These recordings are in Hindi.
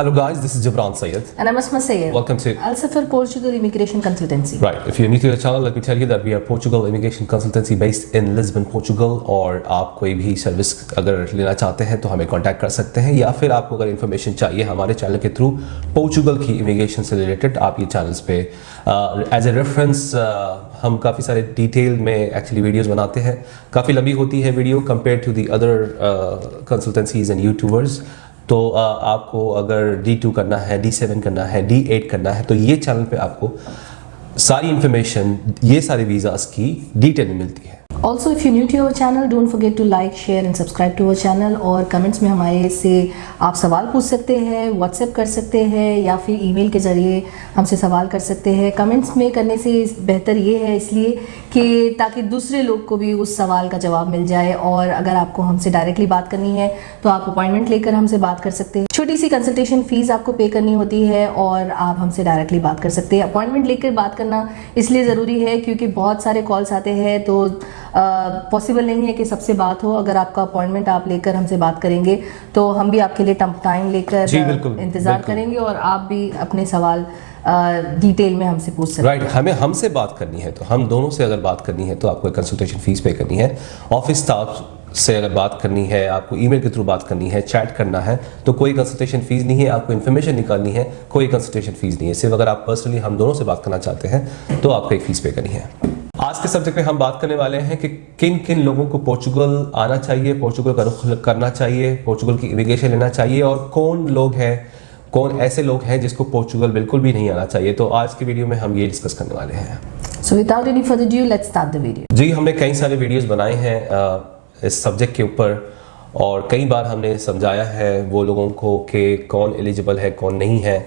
Hello guys, this is Jibran Sayed. And I'm Asma Sayed. Welcome to Al Safar Portugal Immigration Consultancy. Right. If you're new to the channel, let me tell you that we are Portugal Immigration Consultancy based in Lisbon, Portugal. और आप कोई भी सर्विस अगर लेना चाहते हैं तो हमें कांटेक्ट कर सकते हैं, या फिर आपको अगर इन्फॉर्मेशन चाहिए हमारे चैनल के थ्रू पोर्चुगल की इमिग्रेशन से रिलेटेड, आप ये चैनल्स पे एज ए रेफरेंस हम काफ़ी सारे डिटेल में एक्चुअली वीडियोस बनाते हैं. काफ़ी लंबी होती है video compare to the other consultancies and YouTubers. तो आपको अगर D2 करना है, D7 करना है, D8 करना है, तो ये चैनल पे आपको सारी इन्फॉर्मेशन, ये सारे वीज़ास की डिटेल में मिलती है. Also, if you're new to our channel, don't forget to like, share and subscribe to our channel. और कमेंट्स में हमारे से आप सवाल पूछ सकते हैं, व्हाट्सएप कर सकते हैं, या फिर ईमेल के ज़रिए हमसे सवाल कर सकते हैं. कमेंट्स में करने से बेहतर ये है इसलिए कि ताकि दूसरे लोग को भी उस सवाल का जवाब मिल जाए. और अगर आपको हमसे डायरेक्टली बात करनी है तो आप अपॉइंटमेंट लेकर हमसे बात कर सकते हैं. छोटी सी कंसल्टेशन फ़ीस आपको पे करनी होती है और आप हमसे डायरेक्टली बात कर सकते हैं. अपॉइंटमेंट लेकर बात करना इसलिए ज़रूरी है क्योंकि बहुत सारे कॉल्स आते हैं, तो पॉसिबल नहीं है कि सबसे बात हो. अगर आपका अपॉइंटमेंट आप लेकर हमसे बात करेंगे तो हम भी आपके लिए टाइम लेकर इंतज़ार करेंगे और आप भी अपने सवाल डिटेल में हमसे पूछ सकते हैं. राइट. हमें हमसे बात करनी है तो हम दोनों से अगर बात करनी है तो आपको एक कंसल्टेशन फीस पे करनी है. ऑफिस स्टाफ से अगर बात करनी है, आपको ईमेल के थ्रू बात करनी है, चैट करना है, तो कोई कंसल्टेशन फीस नहीं है. आपको इन्फॉर्मेशन निकालनी है, कोई कंसल्टेशन फीस नहीं है. सिर्फ अगर आप पर्सनली हम दोनों से बात करना चाहते हैं तो आपको एक फ़ीस पे करनी है. आज के सब्जेक्ट में हम बात करने वाले हैं कि किन किन लोगों को पोर्चुगल आना चाहिए, पोर्चुगल का रुख करना चाहिए, पोर्चुगल की इमिग्रेशन लेना चाहिए, और कौन ऐसे लोग हैं जिसको पोर्चुगल बिल्कुल भी नहीं आना चाहिए. तो आज की वीडियो में हम ये डिस्कस करने वाले हैं. So without any further ado, let's start the video. जी, हमने कई सारे वीडियोस बनाए हैं इस सब्जेक्ट के ऊपर, और कई बार हमने समझाया है वो लोगों को कि कौन एलिजिबल है, कौन नहीं है,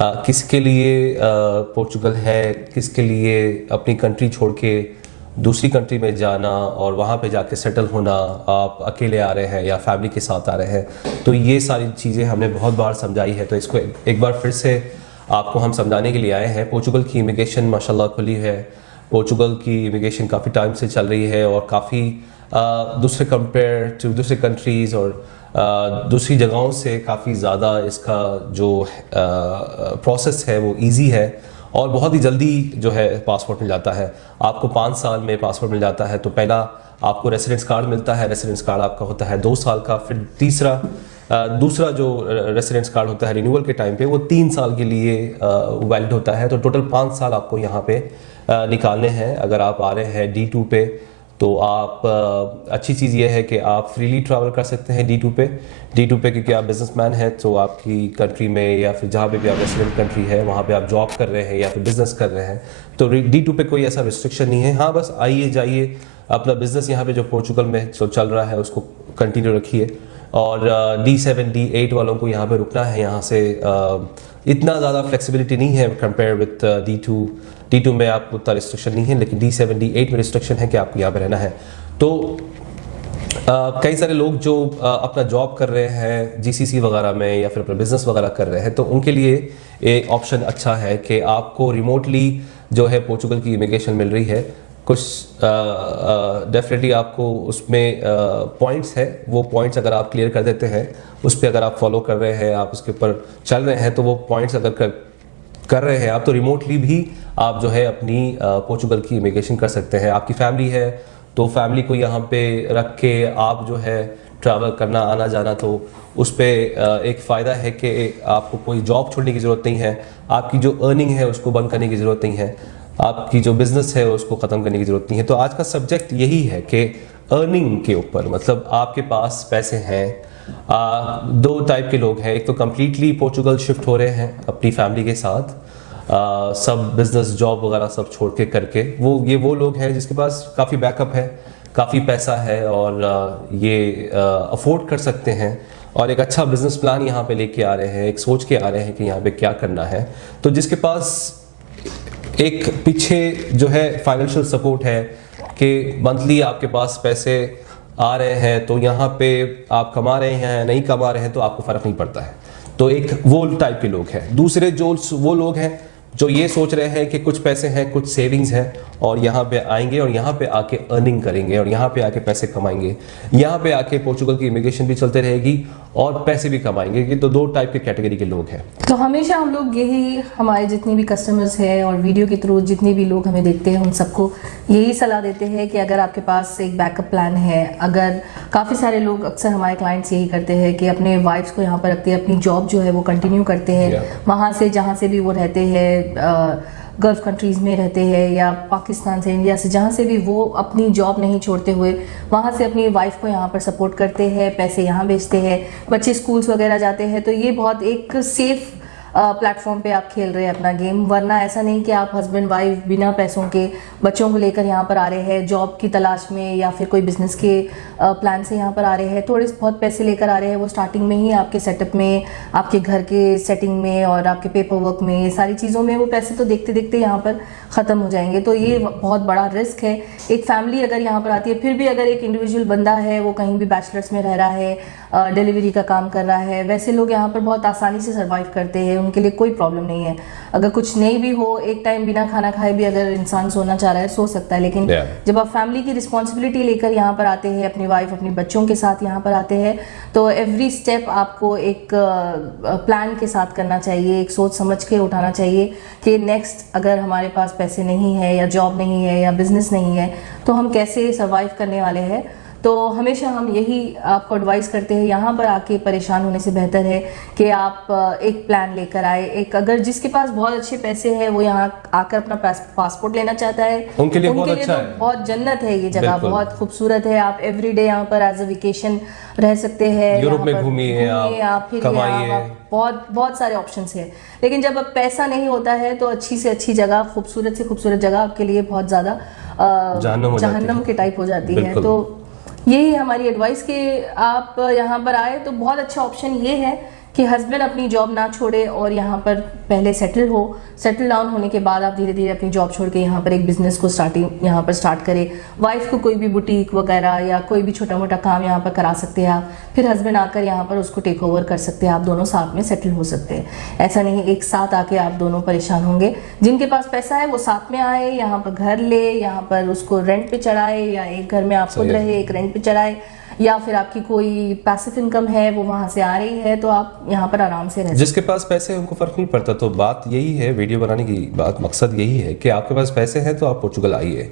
किसके लिए पोर्चुगल है, किसके लिए अपनी कंट्री छोड़ के दूसरी कंट्री में जाना और वहाँ पे जाके सेटल होना, आप अकेले आ रहे हैं या फैमिली के साथ आ रहे हैं. तो ये सारी चीज़ें हमने बहुत बार समझाई है, तो इसको एक बार फिर से आपको हम समझाने के लिए आए हैं. पोर्चुगल की इमिग्रेशन माशाल्लाह खुली है. पोर्चुगल की इमिग्रेशन काफ़ी टाइम से चल रही है और काफ़ी दूसरे कंपेयर टू दूसरे कंट्रीज़ और दूसरी जगहों से काफ़ी ज़्यादा इसका जो प्रोसेस है वो इजी है, और बहुत ही जल्दी जो है पासपोर्ट मिल जाता है. आपको 5 साल में पासपोर्ट मिल जाता है. तो पहला आपको रेसिडेंस कार्ड मिलता है. रेसिडेंस कार्ड आपका होता है 2 साल का. फिर दूसरा जो रेसिडेंस कार्ड होता है रिन्यूअल के टाइम पे वो 3 साल के लिए वैलिड होता है. तो टोटल 5 साल आपको यहाँ पे निकालने हैं. अगर आप आ रहे हैं D2 पे तो आप अच्छी चीज़ ये है कि आप फ्रीली ट्रैवल कर सकते हैं D2 पे क्योंकि आप बिजनेसमैन हैं. तो आपकी कंट्री में या फिर जहाँ पे भी आप रेसिडेंट कंट्री है वहाँ पे आप जॉब कर रहे हैं या फिर बिजनेस कर रहे हैं, तो D2 पे कोई ऐसा रिस्ट्रिक्शन नहीं है. हाँ, बस आइए जाइए, अपना बिजनेस यहाँ पे जो पोर्चुगल में जो चल रहा है उसको कंटिन्यू रखिए. और D7 D8 वालों को यहाँ पे रुकना है. यहाँ से इतना ज़्यादा फ्लेक्सिबिलिटी नहीं है कंपेयर विथ D2 में आपको उतना रिस्ट्रिक्शन नहीं है, लेकिन D7 D8 में रिस्ट्रिक्शन है कि आपको यहाँ पे रहना है. तो कई सारे लोग जो अपना जॉब कर रहे हैं GCC वगैरह में या फिर अपना बिजनेस वगैरह कर रहे हैं, तो उनके लिए एक ऑप्शन अच्छा है कि आपको रिमोटली जो है पोर्चुगल की इमिग्रेशन मिल रही है. कुछ डेफिनेटली आपको उसमें पॉइंट्स है, वो पॉइंट्स अगर आप क्लियर कर देते हैं, उस पर अगर आप फॉलो कर रहे हैं, आप उसके ऊपर चल रहे हैं, तो वो पॉइंट्स अगर कर रहे हैं आप, तो रिमोटली भी आप जो है अपनी पोर्चुगल की इमिग्रेशन कर सकते हैं. आपकी फैमिली है तो फैमिली को यहाँ पे रख के आप जो है ट्रैवल करना, आना जाना, तो उस पर एक फ़ायदा है कि आपको कोई जॉब छोड़ने की ज़रूरत नहीं है. आपकी जो अर्निंग है उसको बंद करने की ज़रूरत नहीं है. आपकी जो बिज़नेस है उसको ख़त्म करने की ज़रूरत नहीं है. तो आज का सब्जेक्ट यही है कि अर्निंग के ऊपर, मतलब आपके पास पैसे हैं. 2 टाइप के लोग हैं. एक तो कम्प्लीटली पोर्चुगल शिफ्ट हो रहे हैं अपनी फैमिली के साथ, सब बिजनेस जॉब वगैरह सब छोड़ के करके. वो लोग हैं जिसके पास काफ़ी बैकअप है, काफ़ी पैसा है और ये अफोर्ड कर सकते हैं और एक अच्छा बिजनेस प्लान यहाँ पे लेके आ रहे हैं, एक सोच के आ रहे हैं कि यहाँ पे क्या करना है. तो जिसके पास एक पीछे जो है फाइनेंशियल सपोर्ट है कि मंथली आपके पास पैसे आ रहे हैं, तो यहाँ पे आप कमा रहे हैं नहीं कमा रहे हैं तो आपको फ़र्क नहीं पड़ता है. तो एक वो टाइप के लोग हैं. दूसरे जो वो लोग हैं जो ये सोच रहे हैं कि कुछ पैसे हैं, कुछ सेविंग्स हैं और यहाँ पे आएंगे और यहाँ पे आके अर्निंग करेंगे और यहाँ पे आके पैसे कमाएंगे, यहाँ पे आके पोर्चुगल की इमिग्रेशन भी चलते रहेगी और पैसे भी कमाएंगे। ये तो 2 टाइप के कैटेगरी के लोग हैं। तो हमेशा हम लोग यही, हमारे जितने भी कस्टमर्स हैं और वीडियो के थ्रू जितने भी लोग हमें देखते हैं, उन सबको यही सलाह देते हैं कि अगर आपके पास एक बैकअप प्लान है, अगर काफ़ी सारे लोग, अक्सर हमारे क्लाइंट्स यही करते हैं कि अपने वाइफ्स को यहाँ पर रखते हैं, अपनी जॉब जो है वो कंटिन्यू करते हैं, वहाँ से जहाँ से भी वो रहते हैं, गल्फ कंट्रीज़ में रहते हैं या पाकिस्तान से, इंडिया से, जहाँ से भी, वो अपनी जॉब नहीं छोड़ते हुए वहाँ से अपनी वाइफ को यहाँ पर सपोर्ट करते हैं, पैसे यहाँ भेजते हैं, बच्चे स्कूल्स वगैरह जाते हैं। तो ये बहुत एक सेफ प्लेटफॉर्म पे आप खेल रहे हैं अपना गेम। वरना ऐसा नहीं कि आप हस्बैंड वाइफ बिना पैसों के बच्चों को लेकर यहाँ पर आ रहे हैं जॉब की तलाश में या फिर कोई बिजनेस के प्लान से यहाँ पर आ रहे हैं, थोड़े बहुत पैसे लेकर आ रहे हैं, वो स्टार्टिंग में ही आपके सेटअप में, आपके घर के सेटिंग में और आपके पेपर वर्क में, ये सारी चीज़ों में वो पैसे तो देखते देखते यहाँ पर ख़त्म हो जाएंगे। तो ये बहुत बड़ा रिस्क है। एक फैमिली अगर यहाँ पर आती है, फिर भी अगर एक इंडिविजुअल बंदा है, वो कहीं भी बैचलर्स में रह रहा है, डिलीवरी का काम कर रहा है, वैसे लोग यहाँ पर बहुत आसानी से सर्वाइव करते हैं, उनके लिए कोई प्रॉब्लम नहीं है। अगर कुछ नहीं भी हो, एक टाइम बिना खाना खाए भी अगर इंसान सोना चाह रहा है, सो सकता है। लेकिन जब आप फैमिली की रिस्पॉन्सिबिलिटी लेकर यहाँ पर आते हैं, अपनी वाइफ, अपने बच्चों के साथ यहाँ पर आते हैं, तो एवरी स्टेप आपको एक प्लान के साथ करना चाहिए, एक सोच समझ के उठाना चाहिए कि नेक्स्ट अगर हमारे पास पैसे नहीं है या जॉब नहीं है या बिजनेस नहीं है तो हम कैसे सर्वाइव करने वाले हैं। तो हमेशा हम यही आपको एडवाइस करते हैं, यहाँ पर आके परेशान होने से बेहतर है कि आप एक प्लान लेकर आए। एक, अगर जिसके पास बहुत अच्छे पैसे हैं, वो यहाँ आकर अपना पासपोर्ट लेना चाहता है, उनके लिए बहुत अच्छा तो है। बहुत जन्नत है ये जगह, बहुत खूबसूरत है। आप एवरीडे यहाँ पर एज अ वेकेशन रह सकते हैं, यूरोप में घूमिए, आप कमाइए, बहुत सारे ऑप्शंस हैं। लेकिन जब अब पैसा नहीं होता है तो अच्छी से अच्छी जगह, खूबसूरत से खूबसूरत जगह आपके लिए बहुत ज़्यादा जहन्नम के टाइप हो जाती है। तो यही हमारी एडवाइस कि आप यहाँ पर आए तो बहुत अच्छा ऑप्शन ये है कि हस्बैंड अपनी जॉब ना छोड़े और यहाँ पर पहले सेटल डाउन होने के बाद आप धीरे धीरे अपनी जॉब छोड़ के यहाँ पर एक बिजनेस को यहाँ पर स्टार्ट करें। वाइफ को कोई भी बुटीक वगैरह या कोई भी छोटा मोटा काम यहाँ पर करा सकते हैं आप, फिर हस्बैंड आकर यहाँ पर उसको टेक ओवर कर सकते हैं, आप दोनों साथ में सेटल हो सकते हैं। ऐसा नहीं एक साथ आके आप दोनों परेशान होंगे। जिनके पास पैसा है वो साथ में आए, यहाँ पर घर ले, यहाँ पर उसको रेंट पे चढ़ाए, या एक घर में आप खुद रहे, एक रेंट पे चढ़ाए, या फिर आपकी कोई पैसिव इनकम है वो वहां से आ रही है, तो आप यहाँ पर आराम से रह सकते हैं। जिसके पास पैसे हैं उनको फर्क नहीं पड़ता। तो बात यही है, वीडियो बनाने की बात, मकसद यही है कि आपके पास पैसे हैं तो आप पोर्चुगल आइए,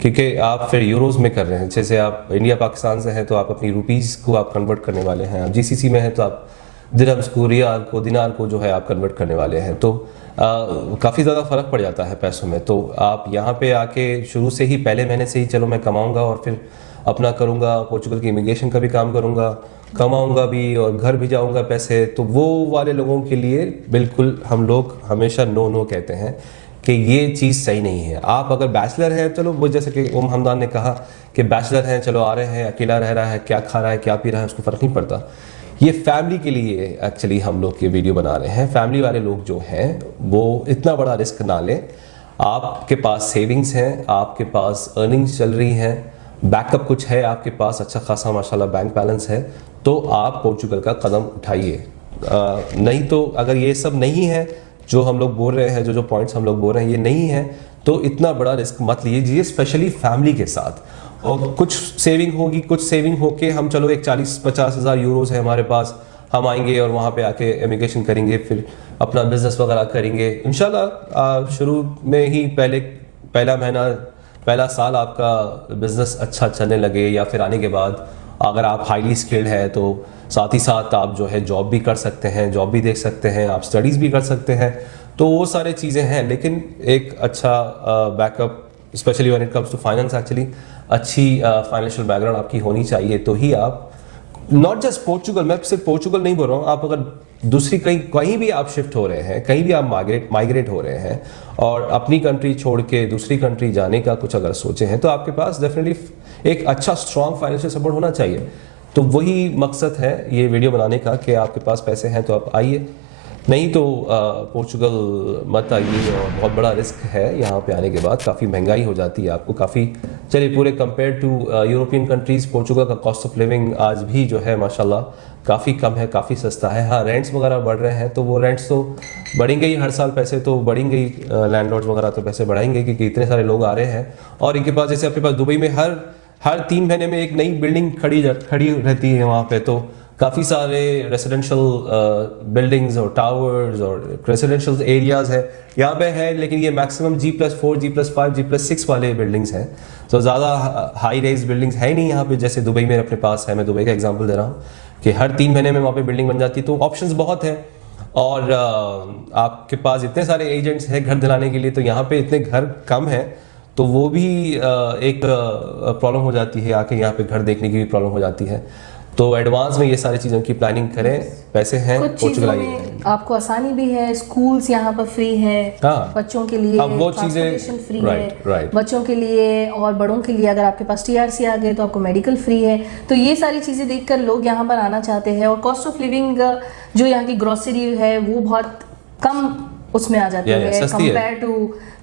क्योंकि आप फिर यूरोज में कर रहे हैं। जैसे आप इंडिया पाकिस्तान से हैं तो आप अपनी रुपीज़ को आप कन्वर्ट करने वाले हैं, आप जीसीसी में हैं तो आप दिरहम्स को, रियाल को, दिनार को जो है आप कन्वर्ट करने वाले हैं। तो काफ़ी ज़्यादा फ़र्क पड़ जाता है पैसों में। तो आप यहाँ पे आके शुरू से ही, पहले महीने से ही चलो मैं कमाऊँगा और फिर अपना करूँगा, पोर्चुगल की इमिग्रेशन का भी काम करूँगा, कमाऊँगा भी और घर भी जाऊँगा पैसे, तो वो वाले लोगों के लिए बिल्कुल हम लोग हमेशा नो कहते हैं कि ये चीज़ सही नहीं है। आप अगर बैचलर हैं, चलो वो जैसे कि ओम हमदान ने कहा कि बैचलर हैं, चलो आ रहे हैं, अकेला रह रहा है, क्या खा रहा है, क्या पी रहा है, उसको फ़र्क नहीं पड़ता। ये फैमिली के लिए एक्चुअली हम लोग ये वीडियो बना रहे हैं। फैमिली वाले लोग जो हैं वो इतना बड़ा रिस्क ना लें। आपके पास सेविंग्स हैं, आपके पास अर्निंग्स चल रही हैं, बैकअप कुछ है आपके पास, अच्छा खासा माशाल्लाह बैंक बैलेंस है, तो आप पोर्चुगल का कदम उठाइए। नहीं तो अगर ये सब नहीं है जो हम लोग बोल रहे हैं, जो पॉइंट्स हम लोग बोल रहे हैं ये नहीं है, तो इतना बड़ा रिस्क मत लीजिए, स्पेशली फैमिली के साथ। और कुछ सेविंग होगी, कुछ सेविंग होके हम चलो एक 40-50 हज़ार यूरोज़ है हमारे पास, हम आएंगे और वहाँ पे आके इमिग्रेशन करेंगे, फिर अपना बिजनेस वगैरह करेंगे इंशाल्लाह। शुरू में ही पहला महीना, पहला साल आपका बिजनेस अच्छा चलने लगे, या फिर आने के बाद अगर आप हाईली स्किल्ड है तो साथ ही साथ आप जो है जॉब भी कर सकते हैं, जॉब भी देख सकते हैं, आप स्टडीज़ भी कर सकते हैं। तो वो सारे चीज़ें हैं, लेकिन एक अच्छा backup, specially when it comes to finance, actually अच्छी फाइनेंशियल बैकग्राउंड आपकी होनी चाहिए, तो ही आप नॉट जस्ट पोर्चुगल, मैं सिर्फ पोर्चुगल नहीं बोल रहा हूँ, आप अगर दूसरी कहीं भी आप शिफ्ट हो रहे हैं, कहीं भी आप माइग्रेट हो रहे हैं और अपनी कंट्री छोड़ के दूसरी कंट्री जाने का कुछ अगर सोचे हैं, तो आपके पास डेफिनेटली एक अच्छा स्ट्रॉन्ग फाइनेंशियल सपोर्ट होना चाहिए। तो वही मकसद है ये वीडियो बनाने का कि आपके पास पैसे हैं तो आप आइए, नहीं तो पोर्चुगल मत आइए। और बहुत बड़ा रिस्क है यहाँ पे आने के बाद, काफ़ी महंगाई हो जाती है आपको, काफ़ी चलिए पूरे compare to European countries Portugal का कॉस्ट ऑफ लिविंग आज भी जो है माशाल्लाह काफ़ी कम है, काफ़ी सस्ता है। हाँ, रेंट्स वगैरह बढ़ रहे हैं तो वो रेंट्स तो बढ़ेंगे ही, हर साल पैसे तो बढ़ेंगे ही, लैंडलॉर्ड्स वगैरह तो पैसे बढ़ाएंगे क्योंकि इतने सारे लोग आ रहे हैं। और इनके पास, जैसे आपके पास दुबई में हर 3 महीने में एक नई बिल्डिंग खड़ी रहती है वहाँ पे, तो काफ़ी सारे रेसिडेंशियल बिल्डिंग्स और टावर्स और रेसिडेंशियल एरियाज़ है यहाँ पे है, लेकिन ये मैक्सिमम G+4, G+5, G+6 वाले बिल्डिंग्स हैं। तो ज़्यादा हाई राइज बिल्डिंग्स है नहीं यहाँ पे, जैसे दुबई में अपने पास है। मैं दुबई का एग्जांपल दे रहा हूँ कि हर 3 महीने में वहाँ पे बिल्डिंग बन जाती है, तो ऑप्शंस बहुत हैं। और आपके पास इतने सारे एजेंट्स हैं घर दिलाने के लिए, तो यहाँ पे इतने घर कम हैं, तो वो भी एक प्रॉब्लम हो जाती है। आके यहाँ पे घर देखने की भी प्रॉब्लम हो जाती है। तो एडवांस में ये सारी चीज़ों की प्लानिंग करें, पैसे हैं, कुछ चीज़ों में आपको आसानी भी है, स्कूल्स यहाँ पर फ्री है, हाँ, बच्चों के लिए अब वो ट्रांसपोर्टेशन फ्री राइट, है बच्चों के लिए, और बड़ों के लिए अगर आपके पास TRC आ गए तो आपको मेडिकल फ्री है। तो ये सारी चीज़ें देखकर लोग यहाँ पर आना चाहते हैं। और कॉस्ट ऑफ लिविंग जो यहाँ की ग्रोसरी है वो बहुत कम उसमें आ जाती है compare to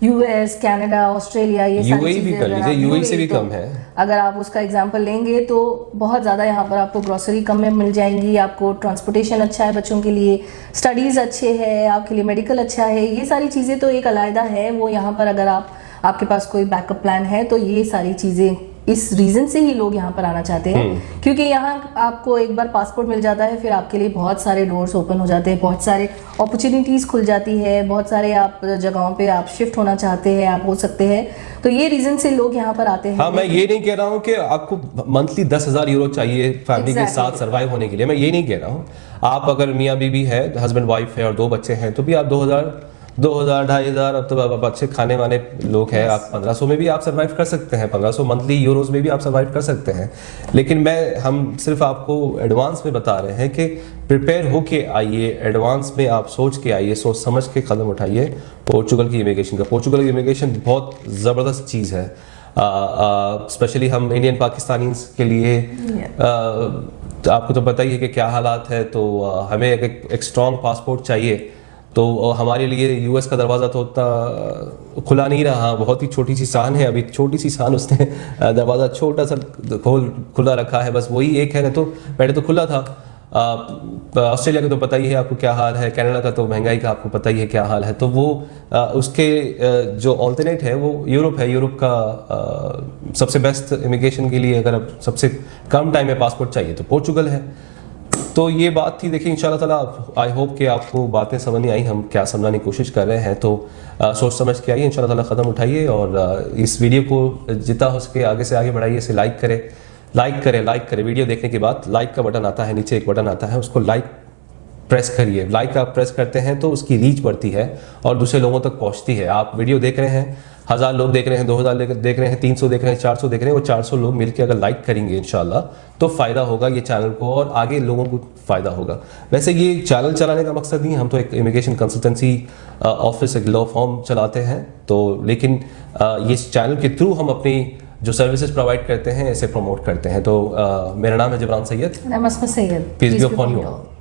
US, Canada, Australia, ये सारी भी कर लीजिए, UAE से भी कम है। अगर आप उसका एग्जांपल लेंगे तो बहुत ज़्यादा यहाँ पर आपको ग्रोसरी कम में मिल जाएंगी, आपको ट्रांसपोर्टेशन अच्छा है बच्चों के लिए, स्टडीज़ अच्छे है आपके लिए, मेडिकल अच्छा है। ये सारी चीज़ें तो एक अलग है वो। यहाँ पर अगर आपके पास कोई बैकअप प्लान है तो ये सारी चीज़ें, इस रीज़न से ही लोग यहाँ पर आना चाहते हैं, क्योंकि यहाँ आपको एक बार पासपोर्ट मिल जाता है, फिर आपके लिए बहुत सारे डोर्स ओपन हो जाते हैं, बहुत सारे अपॉर्चुनिटीज़ खुल जाती है, बहुत सारे आप जगहों पे आप शिफ्ट होना चाहते हैं, आप हो सकते हैं। तो ये रीज़न से लोग यहाँ पर आते हैं। हाँ, मैं ये नहीं कह रहा हूँ कि आपको मंथली 10,000 यूरो चाहिए फैमिली के साथ सर्वाइव होने के लिए, मैं ये नहीं कह रहा हूँ। आप अगर मियाँ बीवी है, हस्बैंड वाइफ है और 2 बच्चे हैं, तो भी आप 2,000, 2,500, अब तो आप अच्छे खाने वाले लोग हैं, आप 1,500 में भी आप सर्वाइव कर सकते हैं, 1,500 मंथली यूरोज में भी आप सर्वाइव कर सकते हैं। लेकिन हम सिर्फ आपको एडवांस में बता रहे हैं कि प्रिपेयर होके आइए, एडवांस में आप सोच के आइए, सोच समझ के कदम उठाइए पोर्चुगल की इमिग्रेशन का। पोर्चुगल की इमिग्रेशन बहुत ज़बरदस्त चीज़ है, स्पेशली हम इंडियन पाकिस्तानी के लिए। आपको तो पता ही है कि क्या हालात है, तो हमें एक स्ट्रॉन्ग पासपोर्ट चाहिए। तो हमारे लिए US का दरवाज़ा तो उतना खुला नहीं रहा, बहुत ही छोटी सी शान है, अभी छोटी सी शान उसने दरवाज़ा छोटा सा खुला रखा है, बस वही एक है, ना तो पहले तो खुला था। ऑस्ट्रेलिया का तो पता ही है आपको क्या हाल है, कनाडा का तो महंगाई का आपको पता ही है क्या हाल है। तो वो उसके जो ऑल्टरनेट है वो यूरोप है। यूरोप का सबसे बेस्ट इमिग्रेशन के लिए अगर सबसे कम टाइम में पासपोर्ट चाहिए तो पोर्चुगल है। तो ये बात थी। देखिए, इंशाल्लाह ताला आई होप कि आपको बातें समझ नहीं आई, हम क्या समझाने की कोशिश कर रहे हैं। तो सोच समझ के आइए, इंशाल्लाह ताला कदम उठाइए और इस वीडियो को जितना हो सके आगे से आगे बढ़ाइए। इसे लाइक करें। वीडियो देखने के बाद लाइक का बटन आता है, नीचे एक बटन आता है, उसको लाइक प्रेस करिए। लाइक आप प्रेस करते हैं तो उसकी रीच बढ़ती है और दूसरे लोगों तक पहुंचती है। आप वीडियो देख रहे हैं, 1000 लोग देख रहे हैं, 2000 देख रहे हैं, 300 देख रहे हैं, 400 देख रहे हैं, वो 400 लोग मिलकर अगर लाइक करेंगे इंशाल्लाह तो फ़ायदा होगा ये चैनल को और आगे लोगों को फ़ायदा होगा। वैसे ये चैनल चलाने का मकसद नहीं, हम तो एक इमिग्रेशन कंसल्टेंसी ऑफिस, एक लॉ फॉर्म चलाते हैं, तो लेकिन ये चैनल के थ्रू हम अपनी जो सर्विसेज प्रोवाइड करते हैं इसे प्रमोट करते हैं। तो मेरा नाम है Jabran Syed. Syed. Peace be upon you.